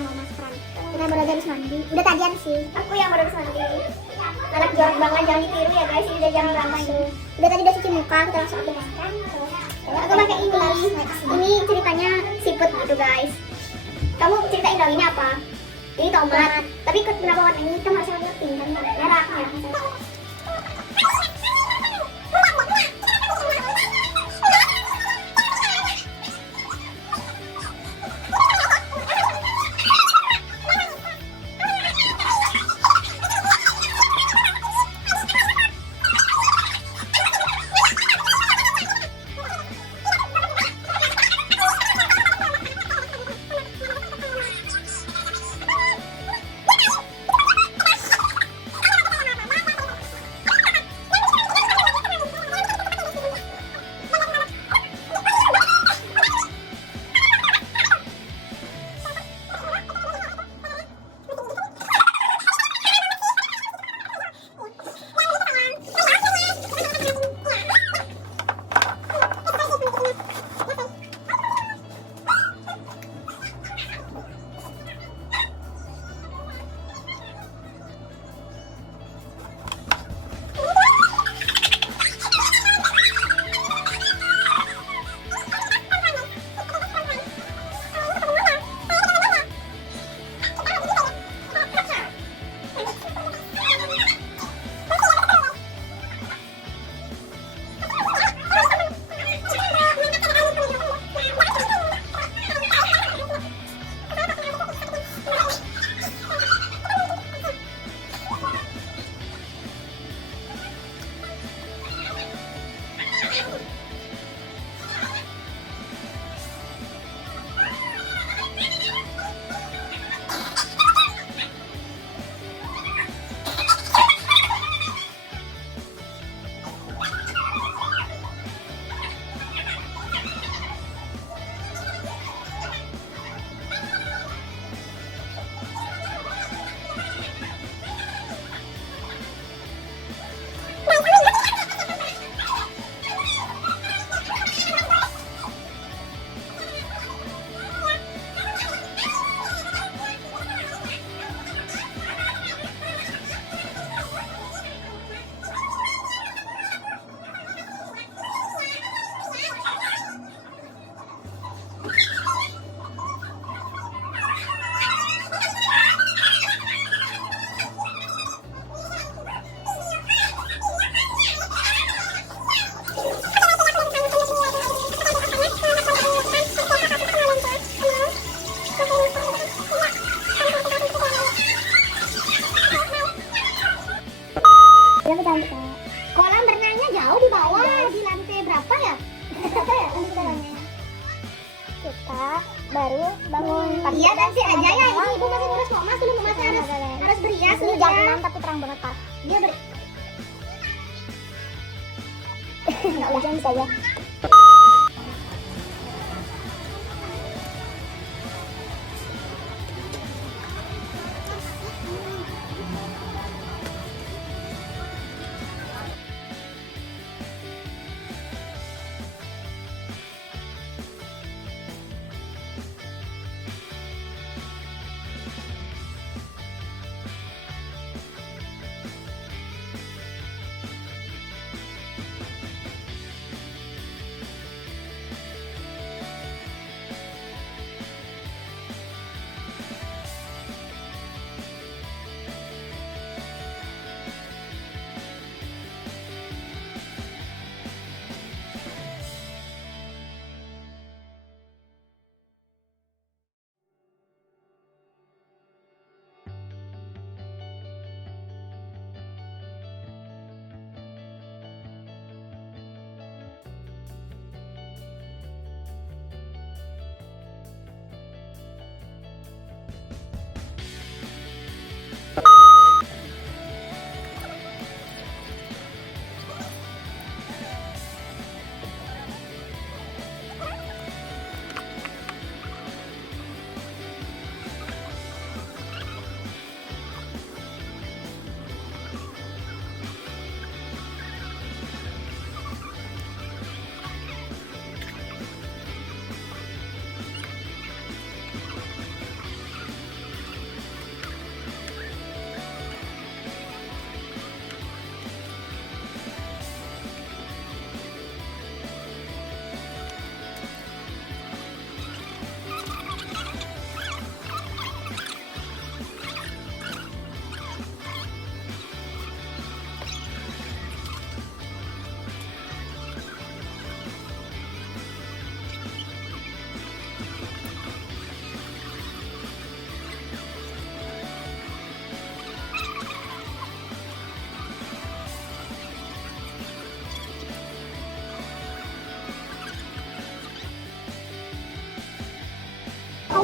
mau maskeran. Kita baru habis mandi. Udah tadian sih. Aku yang baru habis mandi. Anak jorok banget, jangan ditiru ya guys. Ini udah jam berapa ini? Udah tadi udah cuci muka, kita langsung ambil maskeran. Aku pakai ini. Ini ceritanya siput gitu guys. Kamu ceritain dong ini apa? Ini tomat. Tapi kenapa warnanya hitam harusnya warna pink kan? Merah ya. Kolam berenangnya jauh di bawah, di lantai berapa ya? Kita baru bangun. Iya dan si aja ya, ini ibu masih ngurus mama dulu, mama harus berias dulu jam 6 tapi terang banget pak. Dia nggak hujan bisa ya.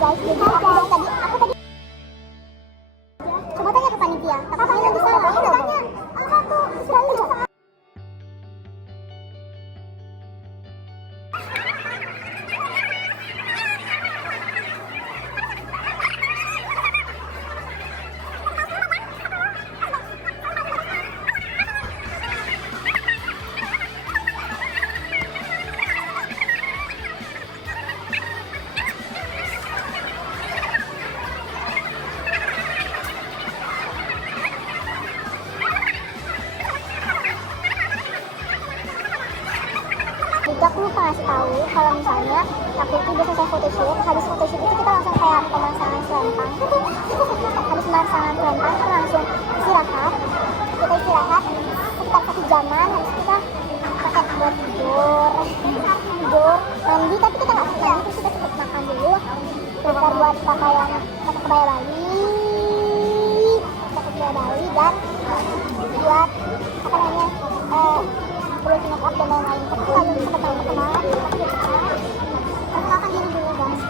guys. Jadi aku tadi coba tanya ke panitia. Tapi nanti salah. Tanya apa tuh Israel? Jadi aku lupa ngasih tahu kalau misalnya aku itu udah selesai photoshoot. Habis photoshoot itu kita langsung kayak pemasangan selempang. Habis pemasangan selempang kita langsung istirahat. Kita istirahat sekitar 1 jaman. Habis kita pakai buat tidur, mandi. Tapi kita nggak mandi, terus kita cepet makan dulu. Bentar buat pakaian pakai kebaya Bali dan buat apa namanya perlu make up dan lain-lain. Tapi kalau sempat tahu kemarin perkenalkan diri dulu guys.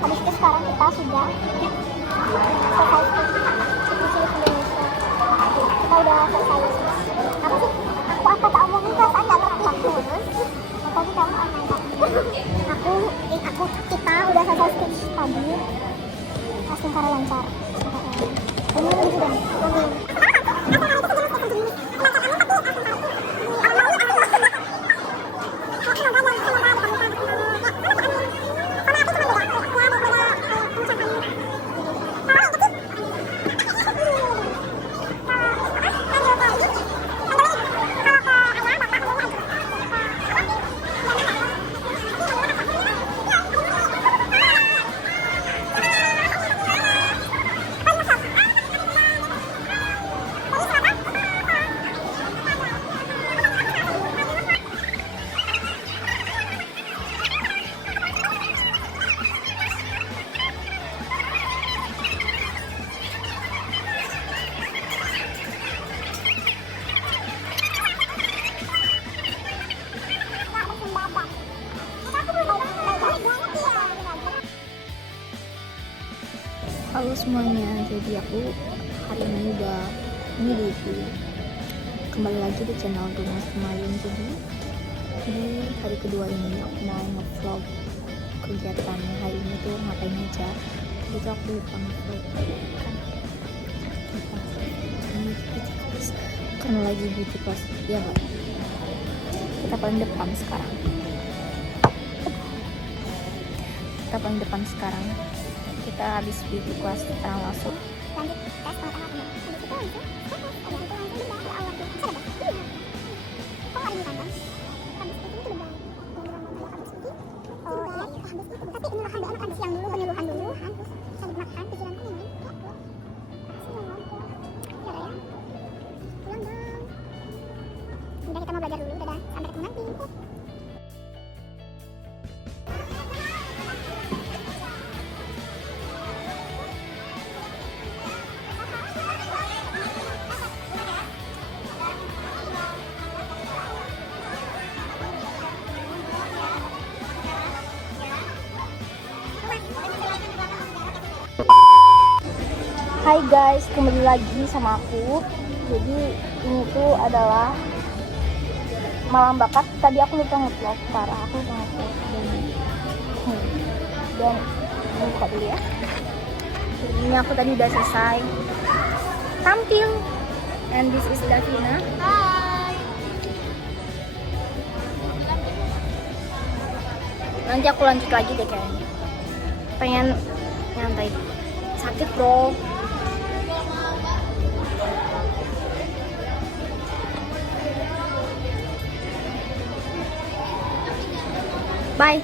Habis itu sekarang kita sudah selesai cilik Indonesia. Kita udah selesai. Apa sih? Aku tak omongin perasaan nggak ngerti aku. Tapi kamu kita udah selesai speech tadi. Secara lancar. Ini sudah. Amin. Halo semuanya, jadi aku hari ini udah kembali lagi di channel Rumah Semayun. Jadi hari kedua ini aku mau nge-vlog kegiatan hari ini tuh ngapain aja. Jadi tuh aku lupa nge-vlog karena lagi beauty class ya Pak. Kita paling depan sekarang. Kita habis beauty class, kita langsung Lanjut tes pengetahuan. Habis itu langsung benda ke awal tuh. Bisa dapat? Iya. Kok ada di kandang? Habis itu udah habis itu. Oh iya. Habis itu. Tapi ini ada siang dulu, penyuluhan dulu. Terus saya makan pikiranku ini. Ya ya. Pulang dong. Udah kita mau belajar dulu. Dadah. Sampai ketemu nanti. Hai guys, kembali lagi sama aku. Jadi ini tuh adalah malam bakat. Tadi aku lupa nge-vlog, parah aku lupa nge-vlog. Dan ini buka dulu ya. Ini aku tadi udah selesai tampil. And this is Davina. Hai. Nanti aku lanjut lagi deh kayaknya. Pengen nyantai. Sakit bro. Bye.